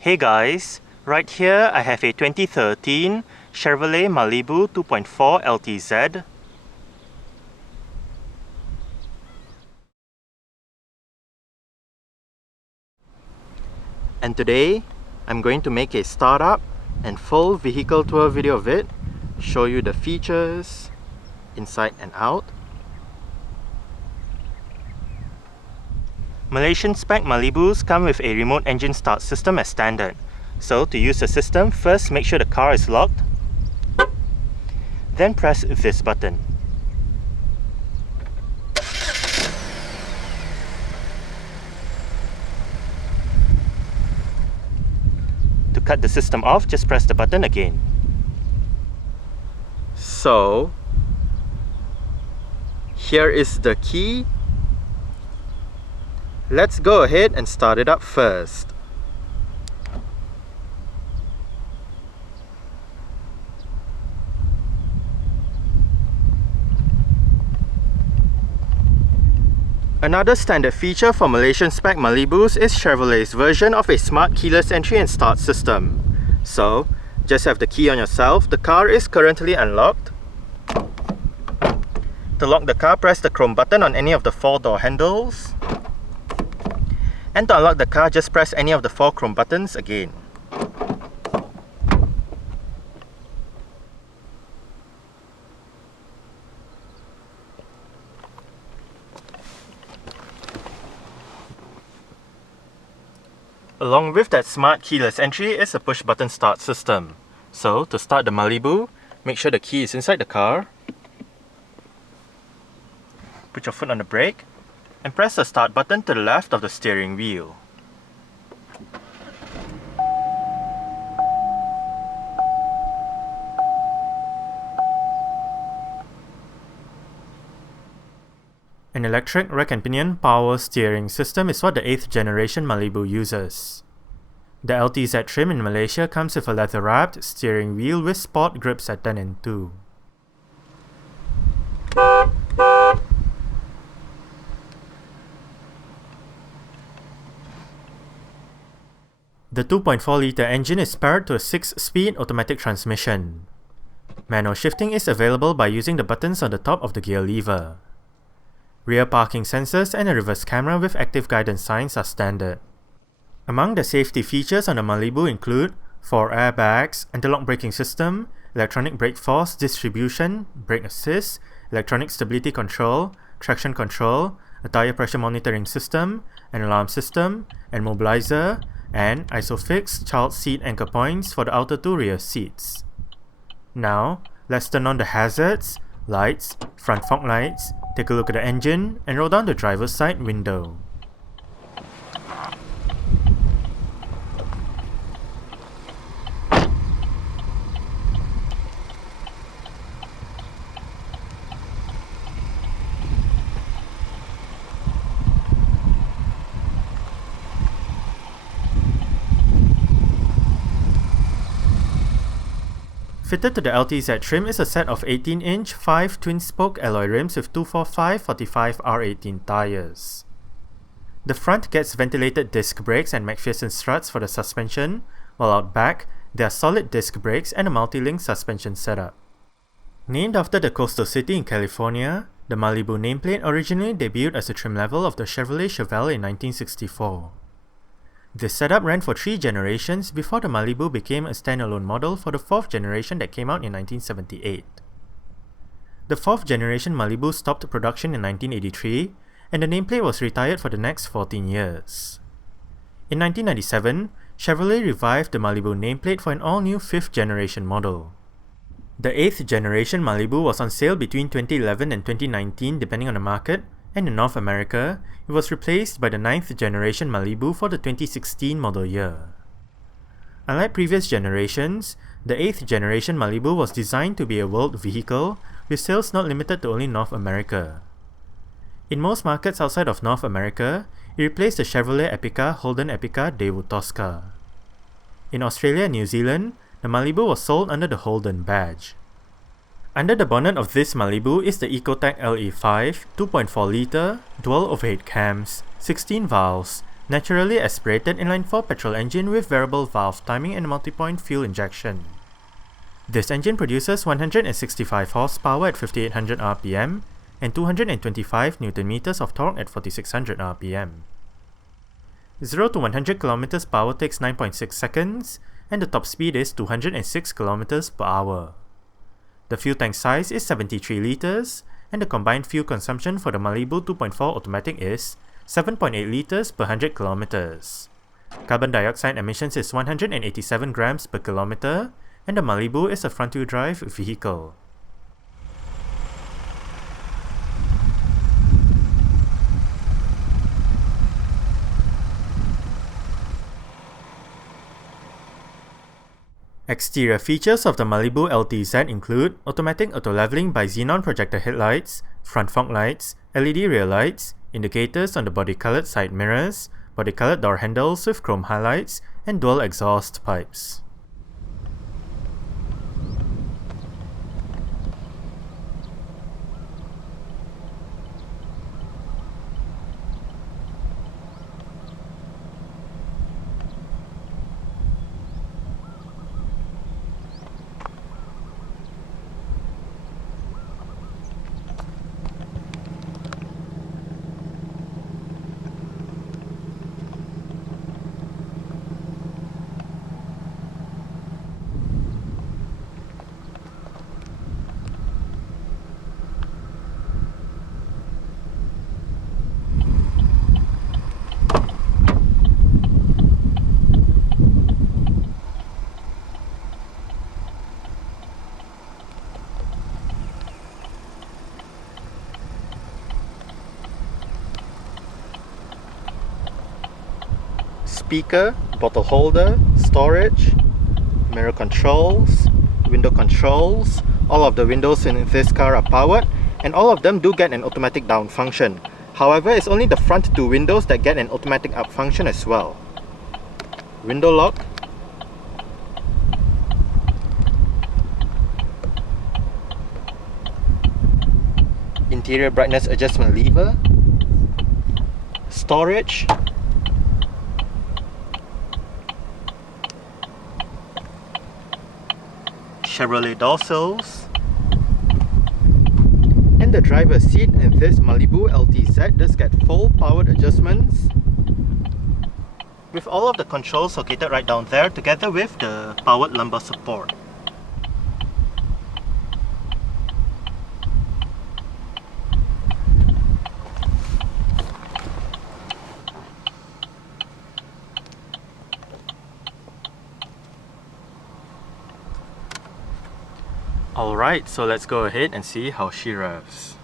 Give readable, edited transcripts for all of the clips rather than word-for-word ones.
Hey guys, right here I have a 2013 Chevrolet Malibu 2.4 LTZ. And today I'm going to make a startup and full vehicle tour video of it, show you the features inside and out. Malaysian-spec Malibus come with a remote engine start system as standard. So to use the system, first make sure the car is locked, then press this button. To cut the system off, just press the button again. So here is the key. Let's go ahead and start it up first. Another standard feature for Malaysian-spec Malibus is Chevrolet's version of a smart keyless entry and start system. So, just have the key on yourself. The car is currently unlocked. To lock the car, press the chrome button on any of the 4 door handles. And to unlock the car, just press any of the 4 chrome buttons again. Along with that smart keyless entry is a push button start system. So to start the Malibu, make sure the key is inside the car. Put your foot on the brake and press the start button to the left of the steering wheel. An electric rack and pinion power steering system is what the 8th generation Malibu uses. The LTZ trim in Malaysia comes with a leather-wrapped steering wheel with sport grips at 10 and 2. The 2.4-litre engine is paired to a 6-speed automatic transmission. Manual shifting is available by using the buttons on the top of the gear lever. Rear parking sensors and a reverse camera with active guidance signs are standard. Among the safety features on the Malibu include 4 airbags, anti-lock braking system, electronic brake force distribution, brake assist, electronic stability control, traction control, a tire pressure monitoring system, an alarm system, and mobilizer, and ISOFIX child seat anchor points for the outer 2 rear seats. Now, let's turn on the hazards, lights, front fog lights, take a look at the engine, and roll down the driver's side window. Fitted to the LTZ trim is a set of 18-inch 5 twin-spoke alloy rims with 245/45 R18 tires. The front gets ventilated disc brakes and McPherson struts for the suspension, while out back, there are solid disc brakes and a multi-link suspension setup. Named after the coastal city in California, the Malibu nameplate originally debuted as a trim level of the Chevrolet Chevelle in 1964. This setup ran for 3 generations before the Malibu became a standalone model for the 4th generation that came out in 1978. The 4th generation Malibu stopped production in 1983, and the nameplate was retired for the next 14 years. In 1997, Chevrolet revived the Malibu nameplate for an all-new 5th generation model. The 8th generation Malibu was on sale between 2011 and 2019 depending on the market, and in North America, it was replaced by the 9th generation Malibu for the 2016 model year. Unlike previous generations, the 8th generation Malibu was designed to be a world vehicle, with sales not limited to only North America. In most markets outside of North America, it replaced the Chevrolet Epica Holden Epica Daewoo Tosca. In Australia and New Zealand, the Malibu was sold under the Holden badge. Under the bonnet of this Malibu is the Ecotec LE5 2.4 litre, dual overhead cams, 16 valves, Naturally aspirated inline-4 petrol engine with variable valve timing and multi-point fuel injection. This engine produces 165 horsepower at 5800 rpm and 225 Nm of torque at 4600 rpm. 0 to 100 km per hour takes 9.6 seconds, and the top speed is 206 km per hour. The fuel tank size is 73 liters, and the combined fuel consumption for the Malibu 2.4 automatic is 7.8 liters per 100 kilometers. Carbon dioxide emissions is 187 grams per kilometer, and the Malibu is a front-wheel drive vehicle. Exterior features of the Malibu LTZ include automatic auto-leveling by xenon projector headlights, front fog lights, LED rear lights, indicators on the body-colored side mirrors, body-colored door handles with chrome highlights, and dual exhaust pipes. Speaker, bottle holder, storage, mirror controls, window controls. All of the windows in this car are powered, and all of them do get an automatic down function. However, it's only the front two windows that get an automatic up function as well. Window lock, interior brightness adjustment lever, storage, Chevrolet door sills, and the driver's seat in this Malibu LTZ does get full powered adjustments with all of the controls located right down there together with the powered lumbar support. Alright, so let's go ahead and see how she revs.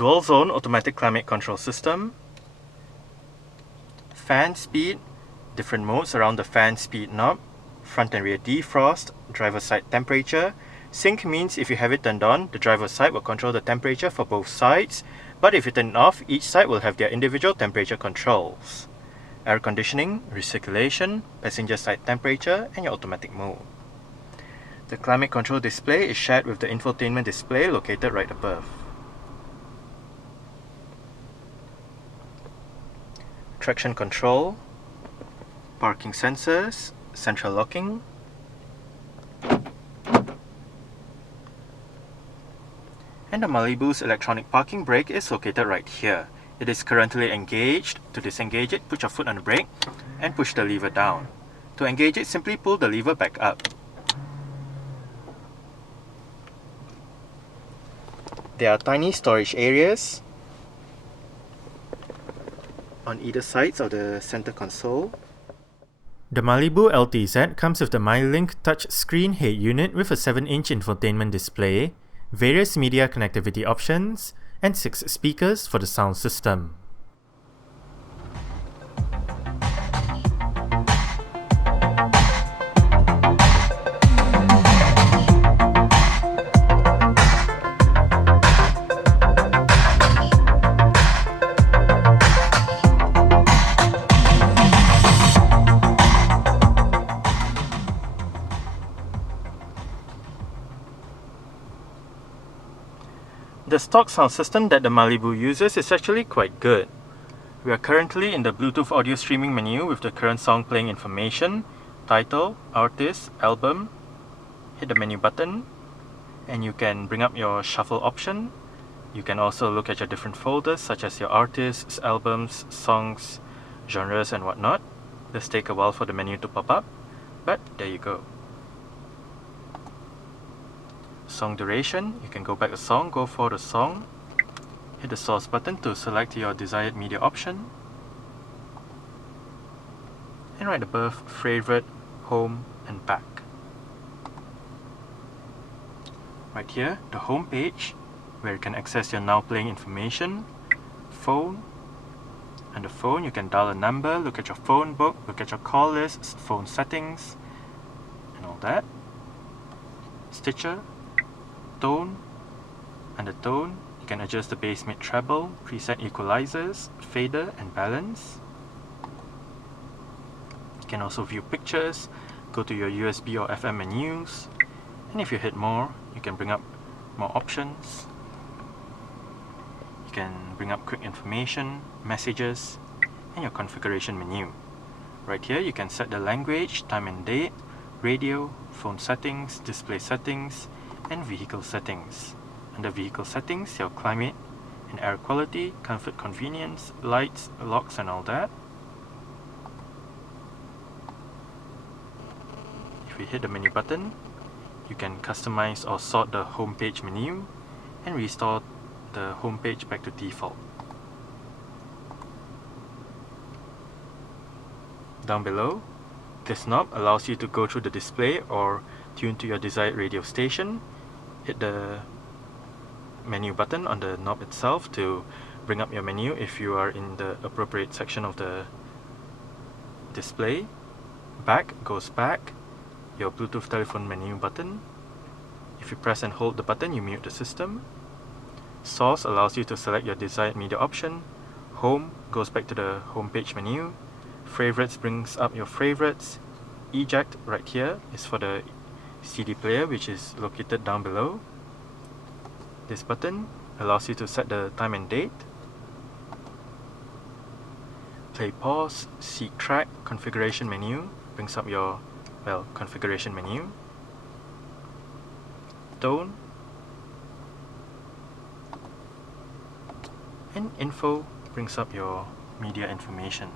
dual zone automatic climate control system, fan speed, different modes around the fan speed knob, front and rear defrost, driver side temperature. Sync means if you have it turned on, the driver's side will control the temperature for both sides, but if you turn it off, each side will have their individual temperature controls. Air conditioning, recirculation, passenger side temperature, and your automatic mode. The climate control display is shared with the infotainment display located right above. Traction control, parking sensors, central locking, and the Malibu's electronic parking brake is located right here. It is currently engaged. To disengage it, put your foot on the brake and push the lever down. To engage it, simply pull the lever back up. There are tiny storage areas on either sides of the center console. The Malibu LTZ comes with the MyLink touchscreen head unit with a 7-inch infotainment display, various media connectivity options, and 6 speakers for the sound system. The stock sound system that the Malibu uses is actually quite good. We are currently in the Bluetooth audio streaming menu with the current song playing information, title, artist, album. Hit the menu button and you can bring up your shuffle option. You can also look at your different folders such as your artists, albums, songs, genres and whatnot. Let's take a while for the menu to pop up, but there you go. Song duration, you can go back a song, go for the song, hit the source button to select your desired media option, and right above, favorite, home and back. Right here, the home page, where you can access your now playing information, phone, and the phone you can dial a number, look at your phone book, look at your call lists, phone settings, and all that. Stitcher, tone, and the tone, you can adjust the bass, mid, treble, preset equalizers, fader and balance. You can also view pictures, go to your USB or FM menus, and if you hit more, you can bring up more options. You can bring up quick information, messages, and your configuration menu. Right here you can set the language, time and date, radio, phone settings, display settings, and vehicle settings. Under vehicle settings, your climate and air quality, comfort, convenience, lights, locks and all that. If we hit the menu button, you can customize or sort the home page menu and restore the home page back to default. Down below, this knob allows you to go through the display or tune to your desired radio station. Hit the menu button on the knob itself to bring up your menu if you are in the appropriate section of the display. Back goes back, your Bluetooth telephone menu button. If you press and hold the button, you mute the system. Source allows you to select your desired media option. Home goes back to the home page menu. Favorites brings up your favorites. Eject right here is for the CD player, which is located down below. This button allows you to set the time and date. Play pause, seek track, configuration menu brings up your, configuration menu. Tone. And info brings up your media information.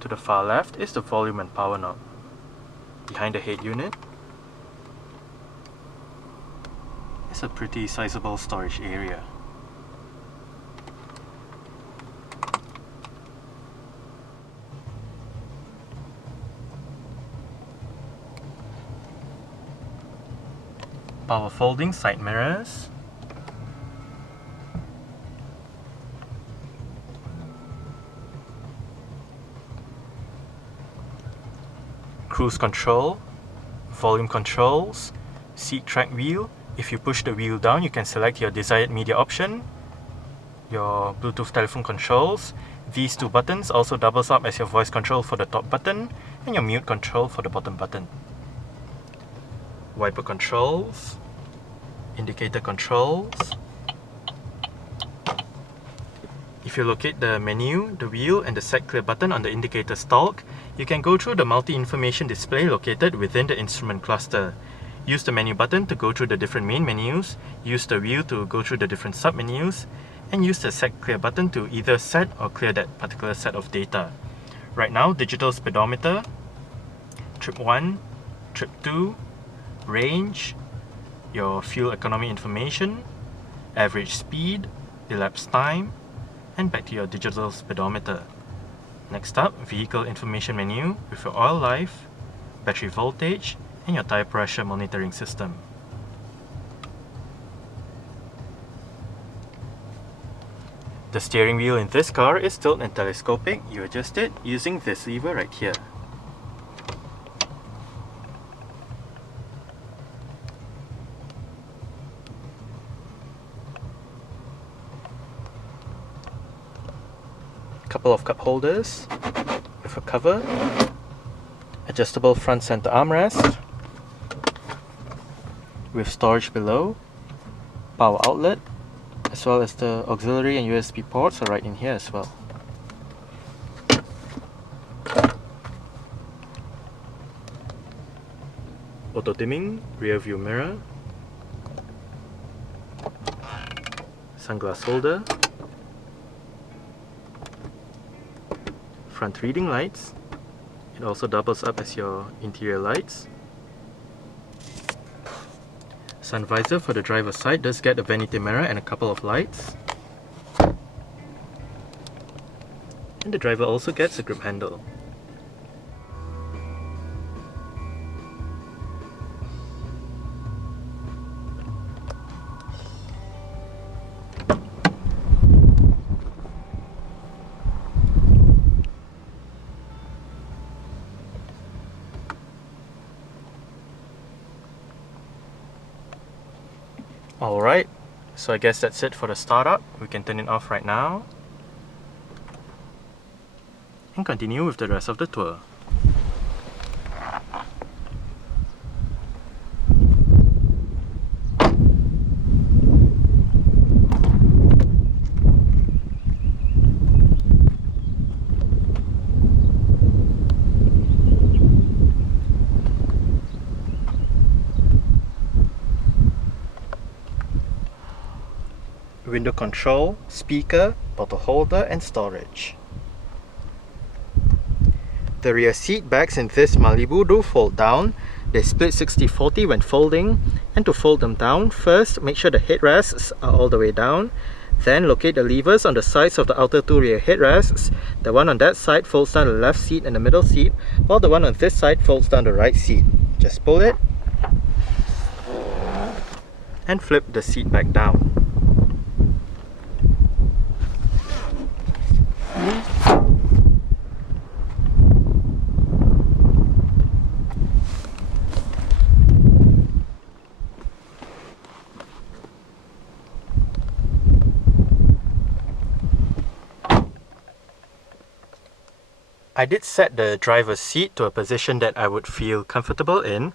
To the far left is the volume and power knob. Behind the head unit is a pretty sizable storage area. Power folding side mirrors. Cruise control, volume controls, seat track wheel. If you push the wheel down, you can select your desired media option. Your Bluetooth telephone controls. These two buttons also doubles up as your voice control for the top button and your mute control for the bottom button. Wiper controls, indicator controls. If you locate the menu, the wheel and the set clear button on the indicator stalk, you can go through the multi-information display located within the instrument cluster. Use the menu button to go through the different main menus, use the wheel to go through the different sub-menus, and use the set clear button to either set or clear that particular set of data. Right now, digital speedometer, trip 1, trip 2, range, your fuel economy information, average speed, elapsed time, and back to your digital speedometer. Next up, vehicle information menu with your oil life, battery voltage, and your tire pressure monitoring system. The steering wheel in this car is tilt and telescopic. You adjust it using this lever right here. Couple of cup holders with a cover, adjustable front center armrest with storage below, power outlet, as well as the auxiliary and USB ports are right in here as well. Auto dimming, rear view mirror, sunglass holder, front reading lights. It also doubles up as your interior lights. Sun visor for the driver's side does get a vanity mirror and a couple of lights. And the driver also gets a grip handle. Alright, so I guess that's it for the startup. We can turn it off right now and continue with the rest of the tour. Window control, speaker, bottle holder and storage. The rear seat backs in this Malibu do fold down. They split 60-40 when folding, and to fold them down, first make sure the headrests are all the way down. Then locate the levers on the sides of the outer two rear headrests. The one on that side folds down the left seat and the middle seat, while the one on this side folds down the right seat. Just pull it and flip the seat back down. I did set the driver's seat to a position that I would feel comfortable in.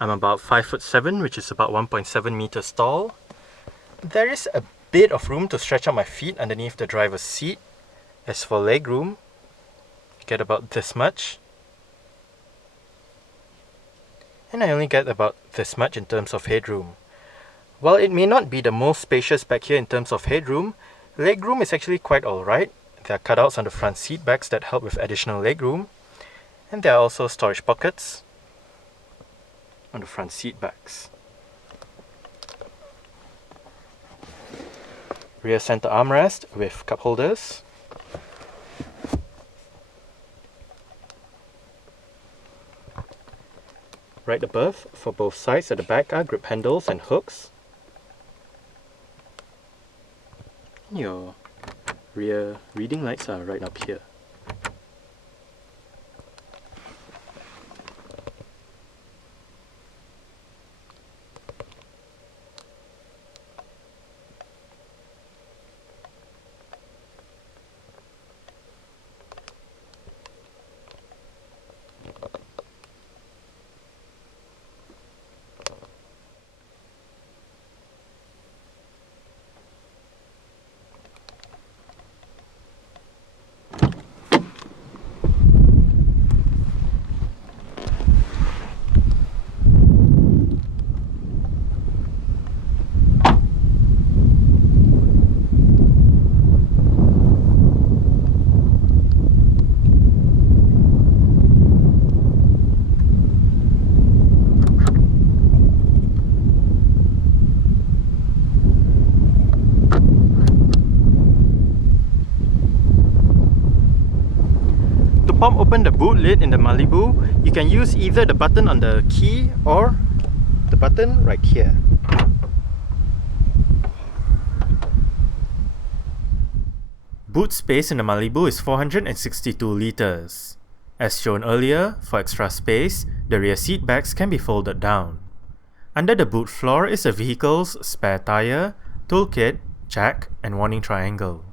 I'm about 5'7", which is about 1.7 meters tall. There is a bit of room to stretch out my feet underneath the driver's seat. As for legroom, you get about this much. And I only get about this much in terms of headroom. While it may not be the most spacious back here in terms of headroom, legroom is actually quite alright. There are cutouts on the front seat backs that help with additional legroom, and there are also storage pockets on the front seat backs. Rear center armrest with cup holders. Right above, for both sides at the back, are grip handles and hooks. Your rear reading lights are right up here. Pop open the boot lid in the Malibu, you can use either the button on the key or the button right here. Boot space in the Malibu is 462 litres. As shown earlier, for extra space, the rear seat backs can be folded down. Under the boot floor is the vehicle's spare tyre, toolkit, jack, and warning triangle.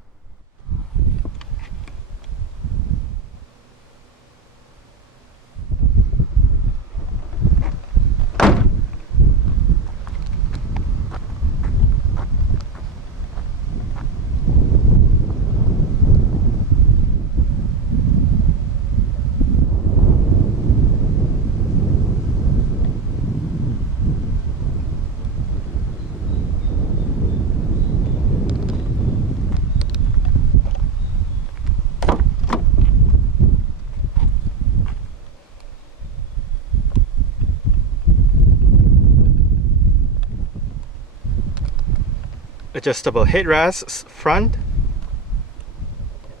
Adjustable headrests front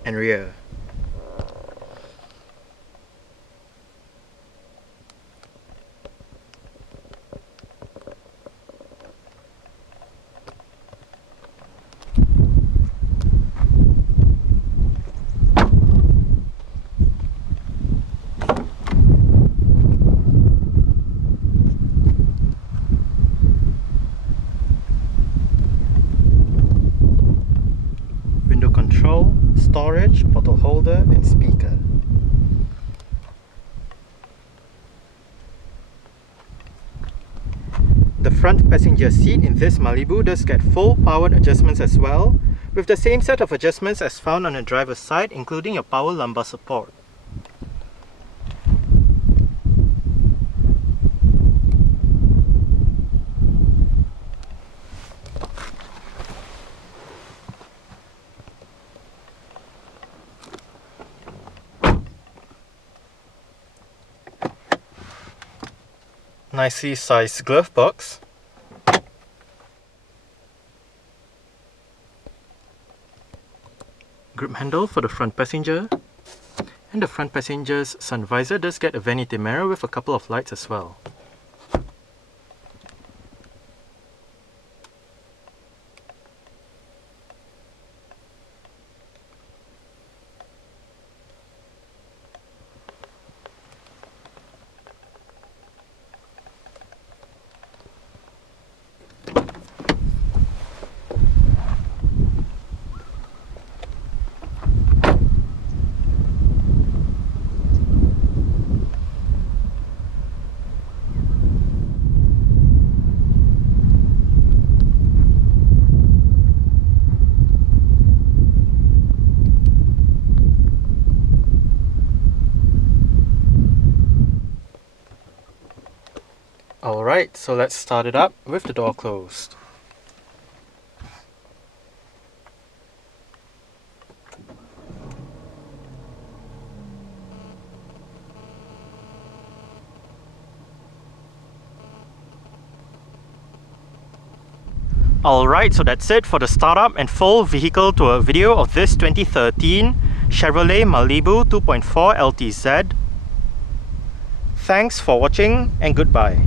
and rear. Storage, bottle holder, and speaker. The front passenger seat in this Malibu does get full powered adjustments as well, with the same set of adjustments as found on the driver's side, including your power lumbar support. Nicely sized glove box. Grip handle for the front passenger. And the front passenger's sun visor does get a vanity mirror with a couple of lights as well. Alright, so let's start it up with the door closed. Alright, so that's it for the startup and full vehicle tour video of this 2013 Chevrolet Malibu 2.4 LTZ. Thanks for watching and goodbye.